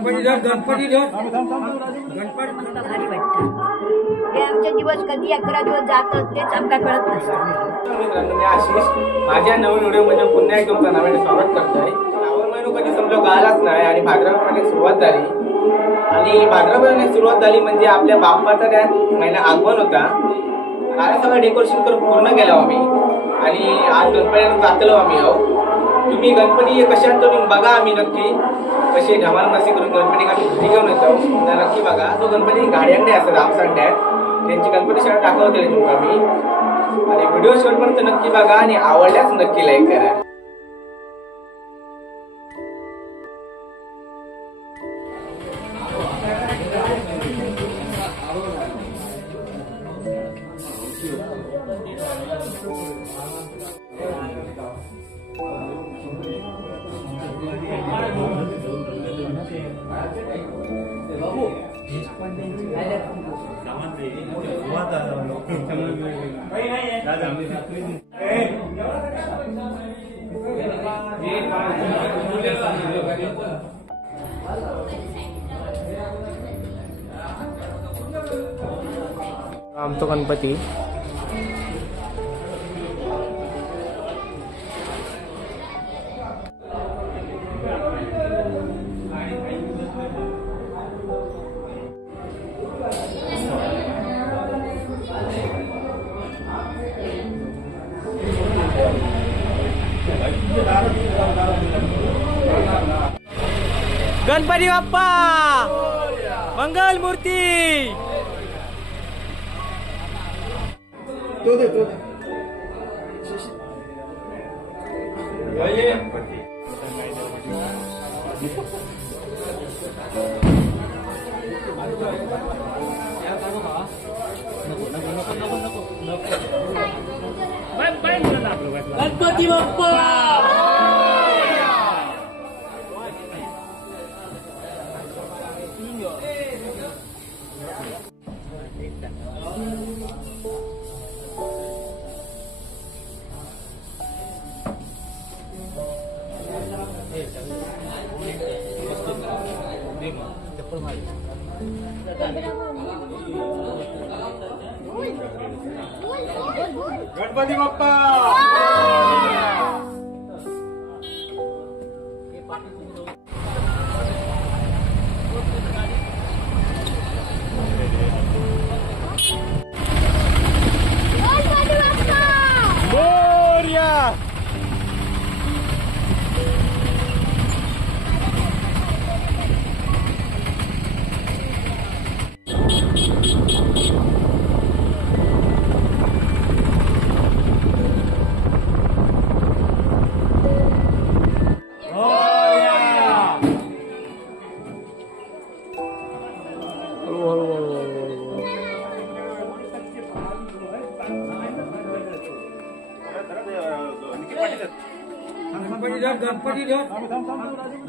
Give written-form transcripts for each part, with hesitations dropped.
गणपती गणपती भारी वाटतं. हे आमचे दिवस कधी 11 दिवस जातात तेच आमका कळत नसतं. मित्रांनो, मी आशिष माझ्या नवीन व्हिडिओ मध्ये पुन्हा एक तुमचं नव्याने स्वागत करतोय. श्रावण महिना कधी समजा गालाच नाही आणि भाद्रपद महिन्यात सुरुवात झाली आणि भाद्रपद महिन्यात सुरुवात झाली म्हणजे आपल्या बाप्पाचा त्या महिना आगमन होता. आज सगळं डेकोरेशन करून पूर्ण केलं आम्ही आणि आज गणपती जातलो आम्ही आहो. तुम्ही गणपती कशा तुम्ही बघा, आम्ही नक्की कशी धमाल मस्ती करून गणपती आम्ही घरी घेऊन येतो तर नक्की बघा. तो गणपती गाड्यांडे असतात आपसांड्यात त्यांची गणपती शाळा दाखवते तुमका मी आणि व्हिडिओ शेवटपर्यंत नक्की बघा आणि आवडल्यास नक्की लाईक करा. आमचा गणपती गणपती बाप्पा मंगल मूर्ती. तो दे गणपती बाप्पा. गणपती बाप्पा.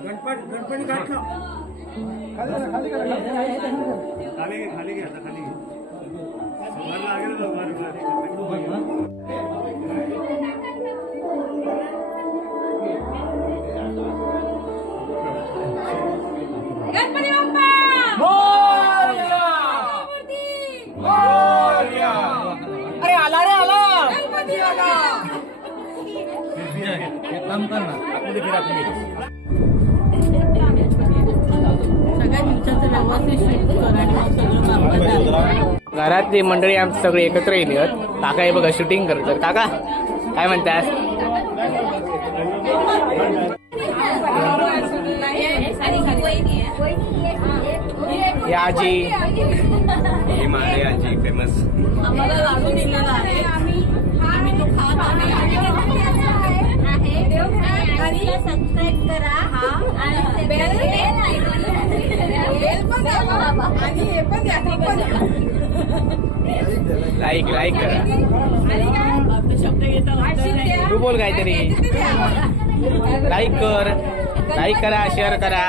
गणपती गणपती खाली घरातली मंडळी आमची सगळे एकत्र येईल. काका हे बघा शूटिंग करतात. काका काय म्हणतात? ही आजी, ही माझी आजी फेमस. आम्हाला लाडू दिलेला आहे, आम्ही तो खात आहे. सबस्क्राईब करा आणि बेल पण दाबा आणि हे पण द्या. लाईक करा. शब्द घेता तू बोल काहीतरी. लाईक करा, शेअर करा,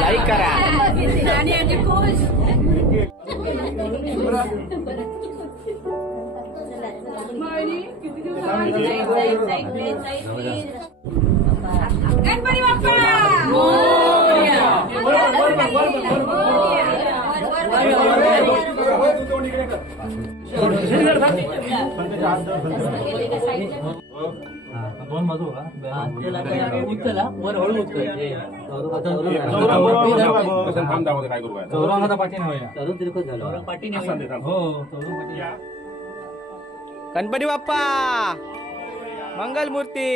लाईक करा. आणि आधी खुश. किती दिवस गणपती बाप्पा दोन बाजू वर हळू चौरंगाचा पाठी नाही पाठी नाही हो गणपती बाप्पा मंगल मूर्ती.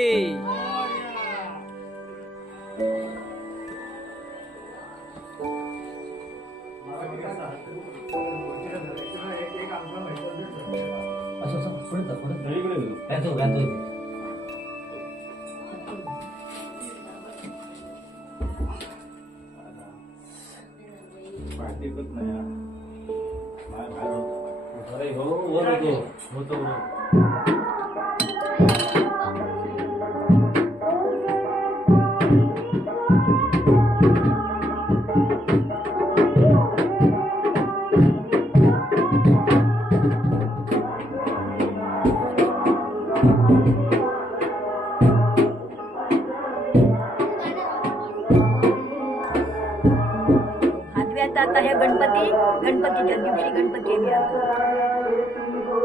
आता हे गणपतीच्या दिवशी गणपती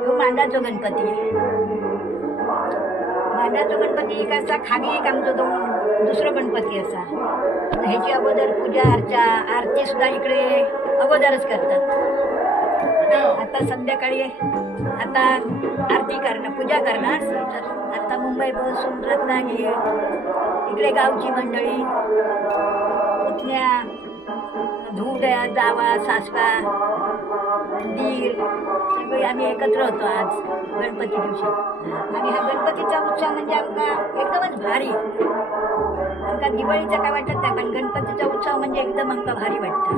तो मांडाचो गणपती एक असा खाली एक आमचो दुसरं गणपती असा. ह्याची अगोदर पूजा अर्चा आरती सुद्धा इकडे अगोदरच करतात. आता संध्याकाळी आता आरती करणार पूजा करणार. आता मुंबई पासून रत्नागिरी इकडे गावची मंडळी पुतण्या धुड्या जावा सासवा दीर सगळे आम्ही एकत्र होतो आज गणपती दिवशी. आणि हा गणपतीचा उत्सव म्हणजे आमका एकदमच भारी. आमका दिवाळीचा काय वाटत नाही पण गणपतीचा उत्सव म्हणजे एकदम आमका भारी वाटतं.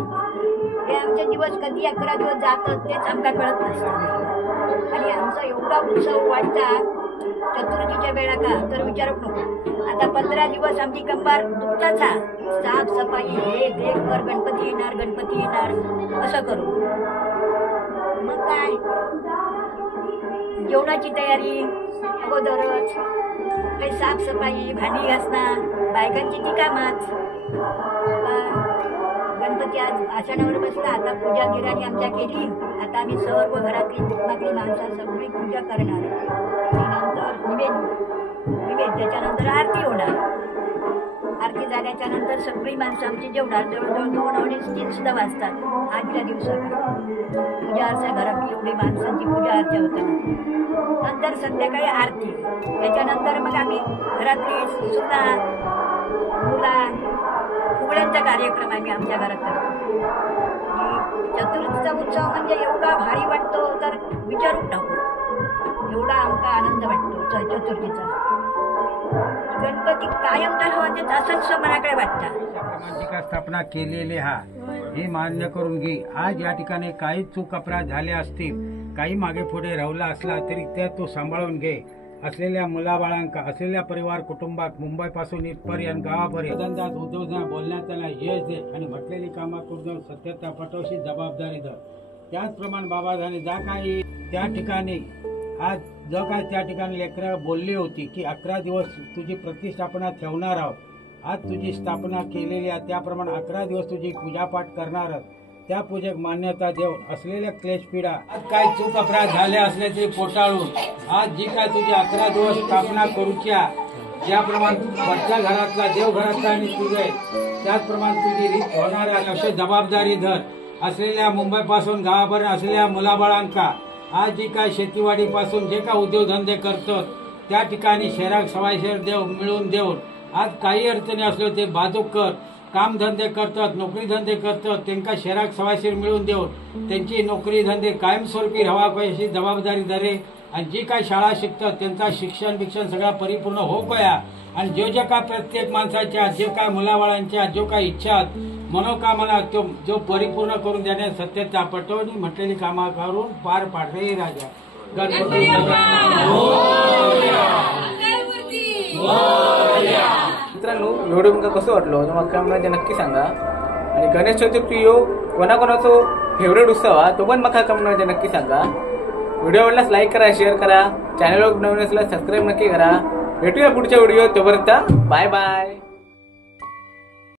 हे आमचे दिवस कधी 11 दिवस जातात तेच आमका कळत नसतं. आणि आमचा एवढा उत्सव वाटता चतुर्थीच्या वेळा का तर विचारत नको. आता 15 दिवस आमची कंबार दुखताच हा. साफसफाई हे देख कर गणपती येणार असं करू. मग काय जेवणाची तयारी अगोदरच काही साफसफाई भांडी घासणार बायकांची ती कामच. गणपती आज आसनावर बसला. आता पूजा गिराणी आमच्या केली. आता आम्ही सर्व घरातली कुटुंबातली माणसं सगळी पूजा करणार. त्यानंतर निवेद त्याच्यानंतर आरती होणार. आरती झाल्याच्या नंतर सगळी माणसं आमची जेवणार. जवळजवळ 2-3 सुद्धा वाजतात आजच्या दिवसात. पूजा अर्चा घरातली एवढी माणसांची पूजा अर्चा होता. नंतर संध्याकाळी आरती. त्याच्यानंतर मग आम्ही घरातली सुना मुला फुगड्यांचा कार्यक्रम आम्ही आमच्या घरात करतो. चतुर्थीचा उत्सव म्हणजे एवढा भारी वाटतो तर विचारूच नको. एवढा आमका आनंद वाटतो चतुर्थीचा. गणपती कायम तर म्हणजे असंच मनाकडे वाटतं. सामाजिक स्थापना केलेले हा हे मान्य करून घे. आज या ठिकाणी काही चूक अपराध झाले असतील काही मागे पुढे राहिला असला तरी त्या तू सांभाळून घे. असलेल्या मुलाबाळांका असलेल्या परिवार कुटुंबात मुंबईपासून इथपर्यंत गावापर्यंत धंद्यात उद्योगात बोलण्यात यश दे आणि म्हटलेली कामा करून सत्यता पटवशी जबाबदारी धर. त्याचप्रमाणे बाबाधाने ज्या काही त्या ठिकाणी आज जो काय त्या ठिकाणी लेकरं बोलली होती की 11 दिवस तुझी प्रतिष्ठापना ठेवणार आहोत. आज तुझी स्थापना केलेली आहे त्याप्रमाणे 11 दिवस तुझी पूजापाठ करणार आहोत. त्या पूजेक मान्यता देऊन असलेल्या क्लेशपीडा आज काय चूक अपराध झाले असल्याचे पोटाळून आज जी काय तुझी 11 दिवस स्थापना करूच्या ज्याप्रमाणे वरच्या घरातला देवघरातला आणि तुझे त्याचप्रमाणे तुझी रीत होणार आहे अशी जबाबदारी धर. असलेल्या मुंबईपासून गावापर्यंत असलेल्या मुलाबाळांका आज जी काय शेतीवाडीपासून जे काय उद्योगधंदे करतात त्या ठिकाणी शहरात सवायशेर देव मिळून देऊन आज काही अडचणी असले ते बाजूकर कामधंदे करतात नोकरी धंदे करतात त्यांना शहरात सवायशेर मिळून देऊन त्यांची नोकरी धंदे कायमस्वरूपी राहावा अशी जबाबदारी धरे. आणि जी काय शाळा शिकतात त्यांचा शिक्षण सगळा परिपूर्ण हो कया. आणि जे काय प्रत्येक माणसाच्या जे काय मुलाबाळांच्या जो काय इच्छा मनोकामना तो जो परिपूर्ण करून देण्यास सत्यता पटवणी म्हटलेली कामा करून पार पाडले राजा. गणपती मित्रांनो व्हिडिओ तुमका कसो वाटलो तुम्हाला कमेंट नक्की सांगा. आणि गणेश चतुर्थी यो कोणाकोणाचो फेवरेट उत्सव हा तो पण म्हाका कमेंट नक्की सांगा. व्हिडिओ आवडल्यास लाईक करा शेअर करा. चॅनलवर नवीन असल्यास सबस्क्राईब नक्की करा. भेटूया पुढच्या व्हिडिओ. तोपर्यंत बाय बाय.